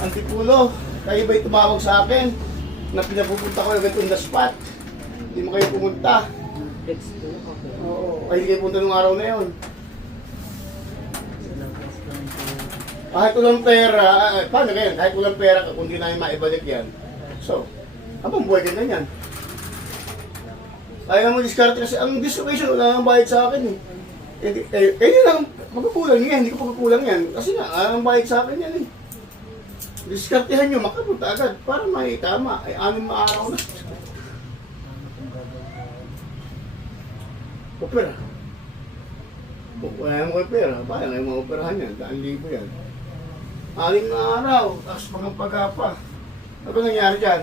Antipulo, kayo ba'y tumawag sa akin na pinapupunta ko agad on the spot? Hindi mo kayo pumunta. Text po, okay. Oo, ay hindi kayo punta nung araw na yun. Kahit walang pera, paano ganyan? Kahit walang pera, kung hindi namin maibalik yan. So, habang buhay ka ganyan. Kaya naman diskarte kasi, ang distribution, wala nang bayad sa akin yun lang, magkukulang yan, hindi ko pagkukulang yan. Kasi nga, ang bayad sa akin yan Diskartehan nyo, makapunta agad, para may tama. Ay, 6 na araw na. Opera. Kung wala mo kayo pera, paano kayo maoperahan yan? 1,000 yan. 6 na araw, tapos mga pagkapa. Ano nangyari dyan?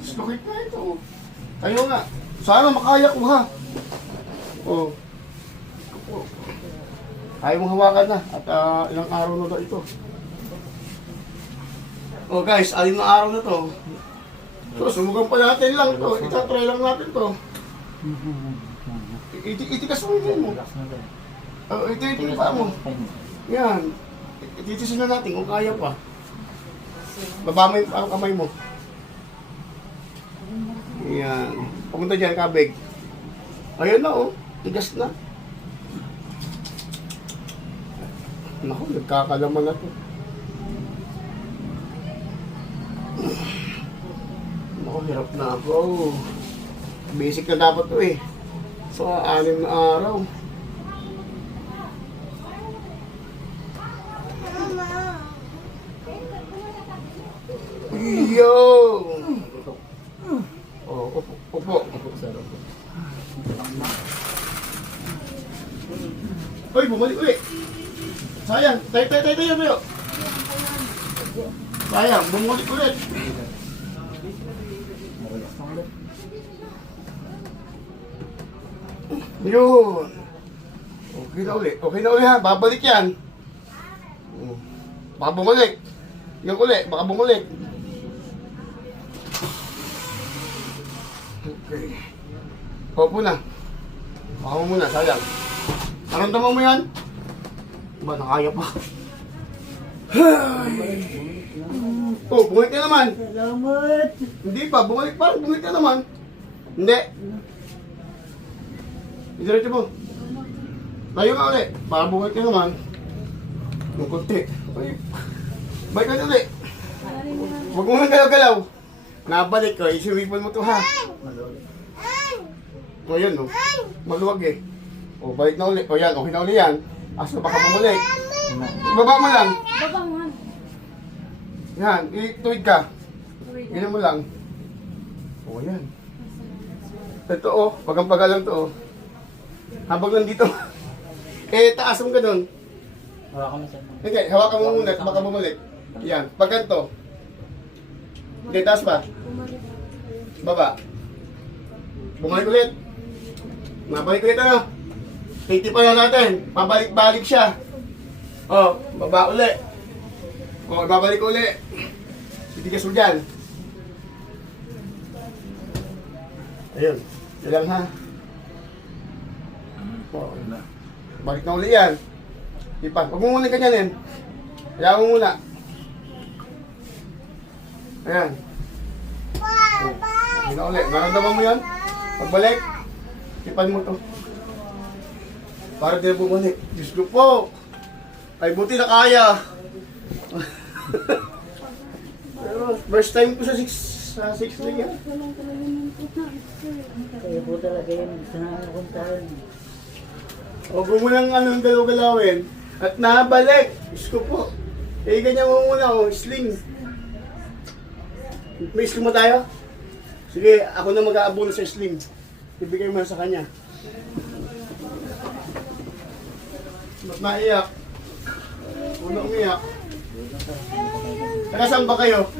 Dislocate na ito. Kayo nga. Sana makaya ko ha. Oh. Ayaw mong hawakan na. At ilang araw na daw ito. Oh guys, 6 na araw na to. So, sumugan pa natin lang to. Itatry lang natin to. Itikas mo yun mo. Iti pa mo. Yan. Ititisin na natin kung kaya pa. Baba mo yung kamay mo. Yan. Pumunta dyan, kabig. Ayun na oh. Tigas na. Naku, nagkakalaman na to. Naku, hirap na ako. Basic na dapat to eh. So, 6 na araw. Yo! Oh, upo. Uy, bumalik ulit. Sayang, tayo. Sayang, bumalik ulit. Yun. Okay na ulit ha, babalik yan. Baka bumalik. Yung ulit, baka bumalik. Okay. Opo na. Baka mo muna, sayang. Naramdaman mo yan? Ba, nakaya pa. Oh, bumalik na naman. Salamat! Hindi pa, bumalik na naman. Hindi. Diretso mo. Tayo nga ulit. Para bumalik ka naman. Yung kunti. Balik ka na ulit. Huwag mo nang galaw-galaw. Nabalik ko. Isumipon mo to ha. O yun no. Maluwag eh. O balik na ulit. O yan. Okay na ulit yan. Asa baka bumalik. Ibaba mo lang. Yan. Ituwid ka. Ganyan mo lang. O yan. Ito o. Pagang-paga lang to o. Habang nandito, taas mo ka doon. Hawakan mo siya. Hindi, hawakan mo muna at baka bumalik. Yan, pag ganito. Hindi, taas pa. Baba. Bumalik ulit. Mabalik ulit ano. Titipan na natin. Pabalik-balik siya. O, baba ulit. O, babalik ulit. Titigas mo dyan. Ayun. Yan lang ha. Oh, balik na uli yan. Ipan. Huwag mo muna ganyanin. Kaya mo muna. Ayan. Balik na uli. Maramdaman mo yan? Pagbalik. Ipan mo to. Para din bumalik. Diyos ko po. Ay buti na kaya. Pero first time ko sa 6 na yan. Kaya po talaga yun. Gusto na nakuntahan. Huwag mo lang galaw-galawin. At nabalik. Diyos ko po. Ganyan mo muna sling. May sling mo tayo? Sige, ako na mag-aabuno sa sling. Ibigay mo na sa kanya. Ba't naiyak? Unang umiyak. Taga saan ba kayo?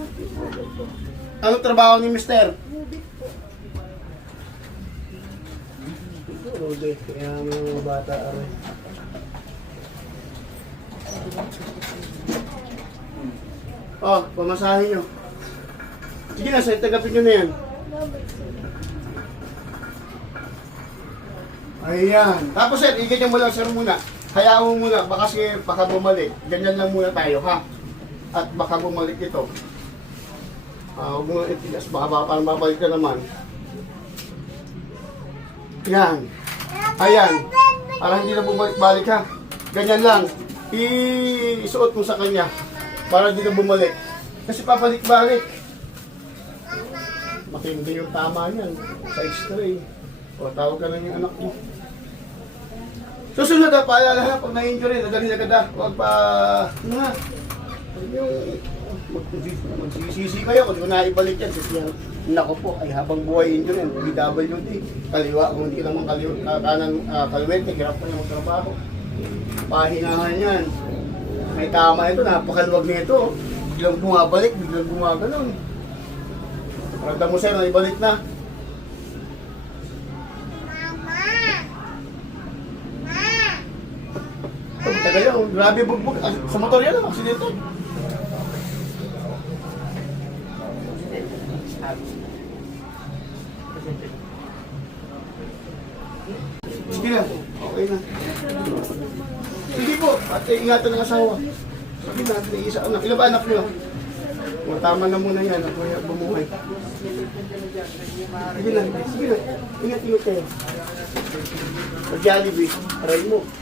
Anong trabaho ni Mister? Rode, kaya mga bata aray. Oh, pamasahin nyo. Sige na, sa tagapin nyo na yan. Ayan. Tapos sir, iganyan mo lang sir muna. Hayaan mo muna, baka bumalik. Ganyan lang muna tayo, ha? at baka bumalik ito. Huwag mo itigas, baka parang babalik ka naman. Yan. Ayan. Para hindi na bumalik-balik ha. Ganyan lang. Isuot mo sa kanya. Para hindi na bumalik. Kasi papalik-balik. Matindi yung tama niyan. Sa x-ray. O tawag ka lang yung anak mo. Susunod ha, paalala ha. Pag na-injury, nadali agad ha. Huwag pa... Ano ha? Yung... Magsisisi kayo kung di ko na ibalik yan. Kasi yan, nako po, ay habang buhay injury yan. BWD. Kaliwa, kung hindi ka naman kanan, kaliwete, hirap pa niya magtrabaho. Pahingahan yan. May tama ito, napakaluwag nito. Biglang bumabalik, biglang gumaganon. Ramdam mo sir, na ibalik na. Oh, tagal yan, grabe bugbog. Sa motor yan, aksidente. Sige na, okay na. Sige po, at ingatan ng asawa. Sige na, isa anak. Ilan ba anak niyo? O, tama na muna yan, at may bumuhay. Sige na. Ingat kayo. Sa Jollibee, aray mo.